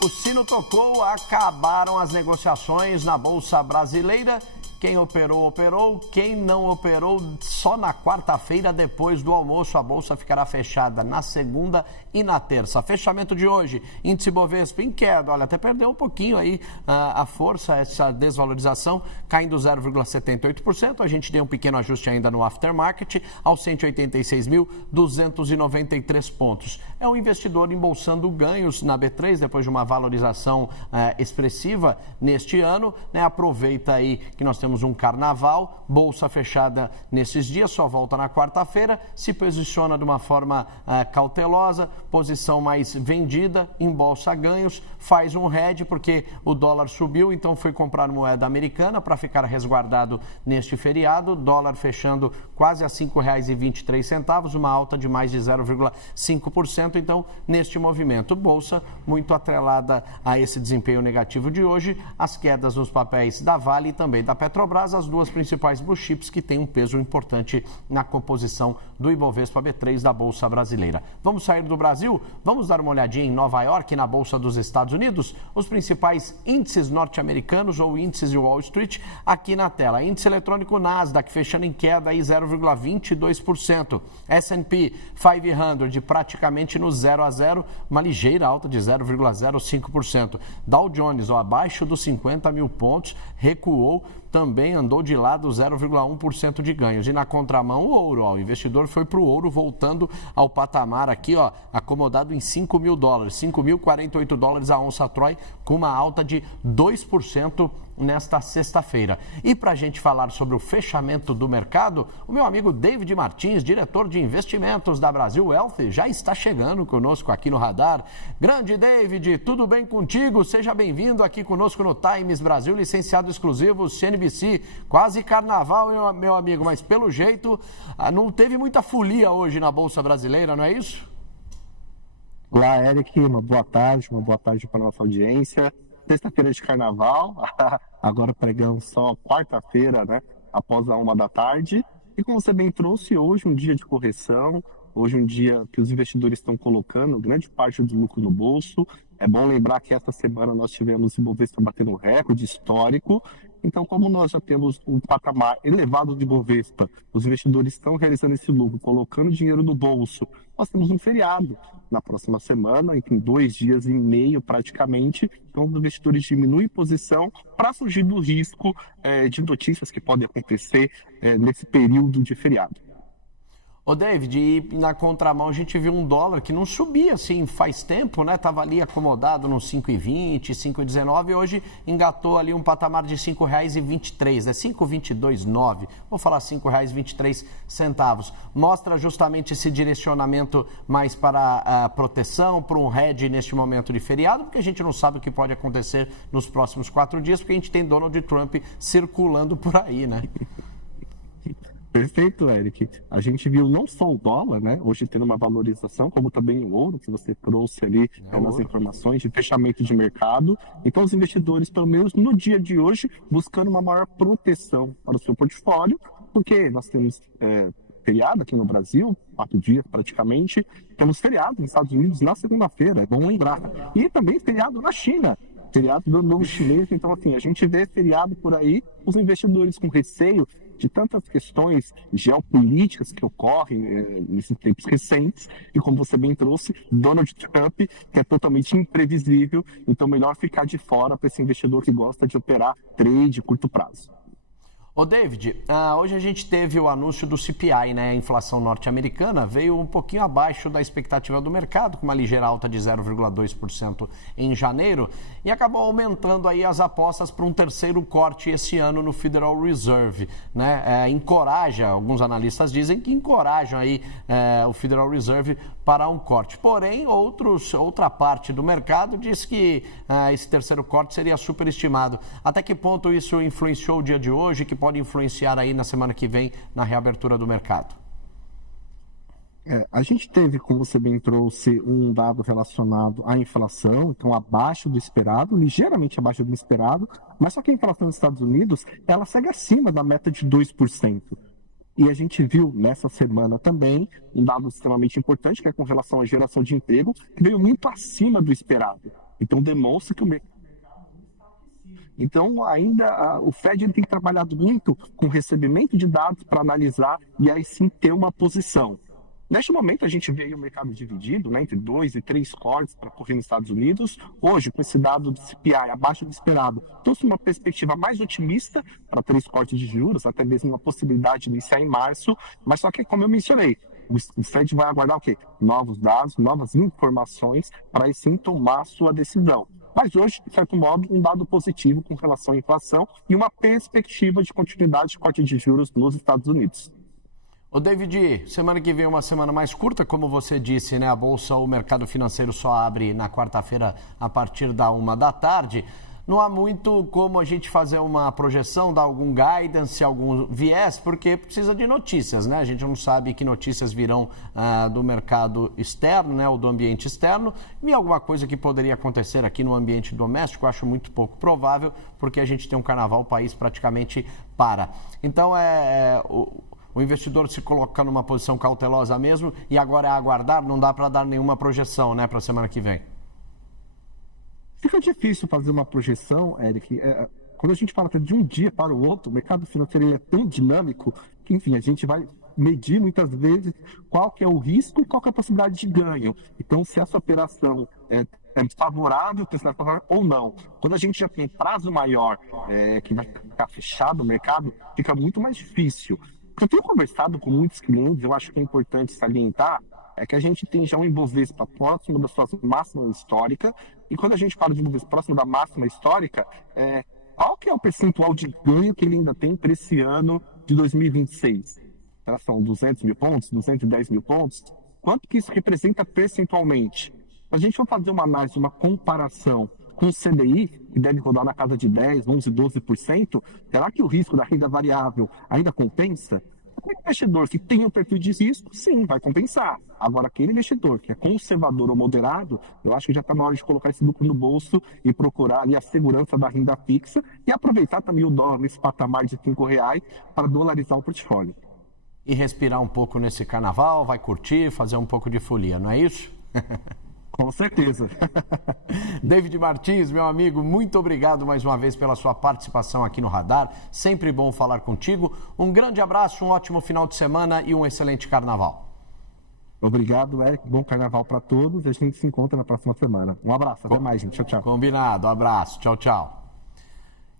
O sino tocou, acabaram as negociações na Bolsa Brasileira. Quem operou, operou. Quem não operou, só na quarta-feira, depois do almoço. A Bolsa ficará fechada na segunda e na terça. Fechamento de hoje, índice Bovespa em queda. Olha, até perdeu um pouquinho aí a força, essa desvalorização, caindo 0,78%. A gente tem um pequeno ajuste ainda no aftermarket, aos 186.293 pontos. É o investidor embolsando ganhos na B3, depois de uma valorização expressiva neste ano, né? Aproveita aí que nós temos um carnaval, bolsa fechada nesses dias, só volta na quarta-feira, se posiciona de uma forma cautelosa, posição mais vendida, embolsa ganhos, faz um hedge porque o dólar subiu, então foi comprar moeda americana para ficar resguardado neste feriado, dólar fechando quase a R$ 5,23, uma alta de mais de 0,5%, então neste movimento, bolsa muito atrelada a esse desempenho negativo de hoje, as quedas nos papéis da Vale e também da Petrobras, as duas principais blue chips que têm um peso importante na composição do Ibovespa B3 da Bolsa Brasileira. Vamos sair do Brasil? Vamos dar uma olhadinha em Nova York, na Bolsa dos Estados Unidos? Os principais índices norte-americanos ou índices de Wall Street aqui na tela. Índice eletrônico Nasdaq fechando em queda aí 0,22%. S&P 500 praticamente no 0 a 0, uma ligeira alta de 0,05%. Dow Jones, abaixo dos 50 mil pontos, recuou, também andou de lado 0,1% de ganhos. E na contramão, o ouro. O investidor foi para o ouro, voltando ao patamar aqui, acomodado em $5 mil, $5.048 a onça Troy, com uma alta de 2% nesta sexta-feira. E para a gente falar sobre o fechamento do mercado, o meu amigo David Martins, diretor de investimentos da Brasil Wealth, já está chegando conosco aqui no radar. Grande David, tudo bem contigo? Seja bem-vindo aqui conosco no Times Brasil, licenciado exclusivo CNBC. Quase carnaval, meu amigo, mas pelo jeito não teve muita folia hoje na Bolsa Brasileira, não é isso? Olá, Eric, uma boa tarde para a nossa audiência. Sexta-feira de carnaval, agora pregamos só quarta-feira, né, após a 1 da tarde. E como você bem trouxe, hoje um dia de correção, hoje um dia que os investidores estão colocando grande parte do lucro no bolso. É bom lembrar que essa semana nós tivemos o Ibovespa batendo um recorde histórico. Então, como nós já temos um patamar elevado de Ibovespa, os investidores estão realizando esse lucro, colocando dinheiro no bolso, nós temos um feriado na próxima semana, em 2 dias e meio praticamente. Então, os investidores diminuem posição para fugir do risco de notícias que podem acontecer nesse período de feriado. Ô David, e na contramão a gente viu um dólar que não subia assim faz tempo, né? Estava ali acomodado nos 5,20, 5,19 e hoje engatou ali um patamar de R$ 5,23, né? 5,22,9, vou falar R$ 5,23. Mostra justamente esse direcionamento mais para a proteção, para um hedge neste momento de feriado, porque a gente não sabe o que pode acontecer nos próximos 4 dias, porque a gente tem Donald Trump circulando por aí, né? Perfeito, Eric. A gente viu não só o dólar, né, hoje tendo uma valorização, como também o ouro, que você trouxe ali nas informações de fechamento de mercado. Então, os investidores, pelo menos no dia de hoje, buscando uma maior proteção para o seu portfólio, porque nós temos feriado aqui no Brasil, 4 dias praticamente, temos feriado nos Estados Unidos na segunda-feira, é bom lembrar. E também feriado na China. Feriado do novo chinês, então assim, a gente vê feriado por aí, os investidores com receio de tantas questões geopolíticas que ocorrem nesses tempos recentes, e como você bem trouxe, Donald Trump, que é totalmente imprevisível, então melhor ficar de fora para esse investidor que gosta de operar trade curto prazo. Ô David, hoje a gente teve o anúncio do CPI, né? A inflação norte-americana veio um pouquinho abaixo da expectativa do mercado, com uma ligeira alta de 0,2% em janeiro, e acabou aumentando aí as apostas para um terceiro corte esse ano no Federal Reserve, né? Encoraja, alguns analistas dizem que encorajam aí o Federal Reserve para um corte. Porém, outra parte do mercado diz que esse terceiro corte seria superestimado. Até que ponto isso influenciou o dia de hoje, que pode influenciar aí na semana que vem na reabertura do mercado? A gente teve, como você bem trouxe, um dado relacionado à inflação, então abaixo do esperado, ligeiramente abaixo do esperado, mas só que a inflação nos Estados Unidos, ela segue acima da meta de 2%. E a gente viu nessa semana também um dado extremamente importante, que é com relação à geração de emprego, que veio muito acima do esperado. Então, demonstra que o mercado... Então, ainda o Fed ele tem trabalhado muito com recebimento de dados para analisar e aí sim ter uma posição. Neste momento, a gente vê aí o mercado dividido, né, entre 2 e 3 cortes para correr nos Estados Unidos. Hoje, com esse dado do CPI abaixo do esperado, trouxe uma perspectiva mais otimista para 3 cortes de juros, até mesmo uma possibilidade de iniciar em março. Mas só que, como eu mencionei, o Fed vai aguardar o quê? Novos dados, novas informações para aí sim tomar a sua decisão. Mas hoje, de certo modo, um dado positivo com relação à inflação e uma perspectiva de continuidade de corte de juros nos Estados Unidos. Ô David, semana que vem é uma semana mais curta, como você disse, né? A Bolsa, o mercado financeiro só abre na quarta-feira a partir da 1h. Não há muito como a gente fazer uma projeção, dar algum guidance, algum viés, porque precisa de notícias, né? A gente não sabe que notícias virão do mercado externo, né? Ou do ambiente externo, e alguma coisa que poderia acontecer aqui no ambiente doméstico, eu acho muito pouco provável, porque a gente tem um carnaval, o país praticamente para. Então, o investidor se coloca numa posição cautelosa mesmo e agora é aguardar, não dá para dar nenhuma projeção, né, para a semana que vem. Fica difícil fazer uma projeção, Eric. Quando a gente fala de um dia para o outro, o mercado financeiro é tão dinâmico que, enfim, a gente vai medir muitas vezes qual que é o risco e qual que é a possibilidade de ganho. Então, se essa operação é favorável ou não. Quando a gente já tem prazo maior, que vai ficar fechado o mercado, fica muito mais difícil. Eu tenho conversado com muitos clientes, eu acho que é importante salientar, que a gente tem já um Ibovespa próximo da sua máxima histórica, e quando a gente fala de Ibovespa próximo da máxima histórica, qual que é o percentual de ganho que ele ainda tem para esse ano de 2026? São 200 mil pontos, 210 mil pontos? Quanto que isso representa percentualmente? Se a gente for fazer uma análise, uma comparação com o CDI, que deve rodar na casa de 10%, 11%, 12%, será que o risco da renda variável ainda compensa? O investidor que tem um perfil de risco, sim, vai compensar. Agora, aquele investidor que é conservador ou moderado, eu acho que já está na hora de colocar esse lucro no bolso e procurar ali a segurança da renda fixa e aproveitar também o dólar nesse patamar de R$5 para dolarizar o portfólio. E respirar um pouco nesse carnaval, vai curtir, fazer um pouco de folia, não é isso? Com certeza. David Martins, meu amigo, muito obrigado mais uma vez pela sua participação aqui no Radar. Sempre bom falar contigo. Um grande abraço, um ótimo final de semana e um excelente carnaval. Obrigado, Eric. Bom carnaval para todos e a gente se encontra na próxima semana. Um abraço, até mais, gente. Tchau, tchau. Combinado, abraço. Tchau, tchau.